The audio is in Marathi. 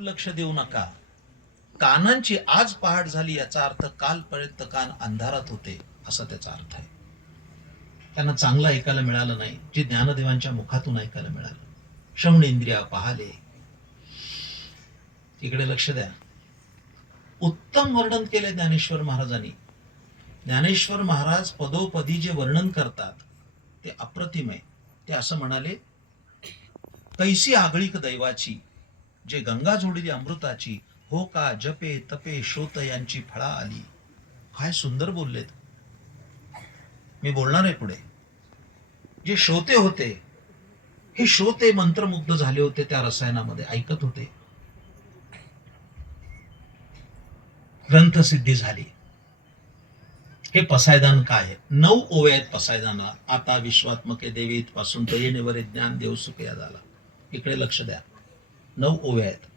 लक्ष देऊ नका. कानांची आज पहाट झाली याचा अर्थ कालपर्यंत कान अंधारात होते असा त्याचा अर्थ आहे. त्यांना चांगलं ऐकायला मिळालं नाही जे ज्ञानदेवांच्या मुखातून ऐकायला मिळालं. श्रवणेंद्रिया पाहले. इकडे लक्ष द्या. उत्तम वर्णन केले ज्ञानेश्वर महाराजांनी. ज्ञानेश्वर महाराज पदोपदी जे वर्णन करतात ते अप्रतिम आहे. ते असं म्हणाले कैसी आगळीक दैवाची जे गंगा जोडली अमृताची हो का जपे तपे शोत यांची फळा आली. काय सुंदर बोललेत. मी बोलणार आहे पुढे. जे श्रोते होते हे श्रोते मंत्रमुग्ध झाले होते त्या रसायनामध्ये ऐकत होते. ग्रंथसिद्धी झाली. हे पसायदान काय आहे? नऊ ओव्या आहेत पसायदाना आता विश्वात्मके देवीत पासून तो येणेवरे ज्ञान देव सुखया झाला. इकडे लक्ष द्या. नऊ ओव्या आहेत.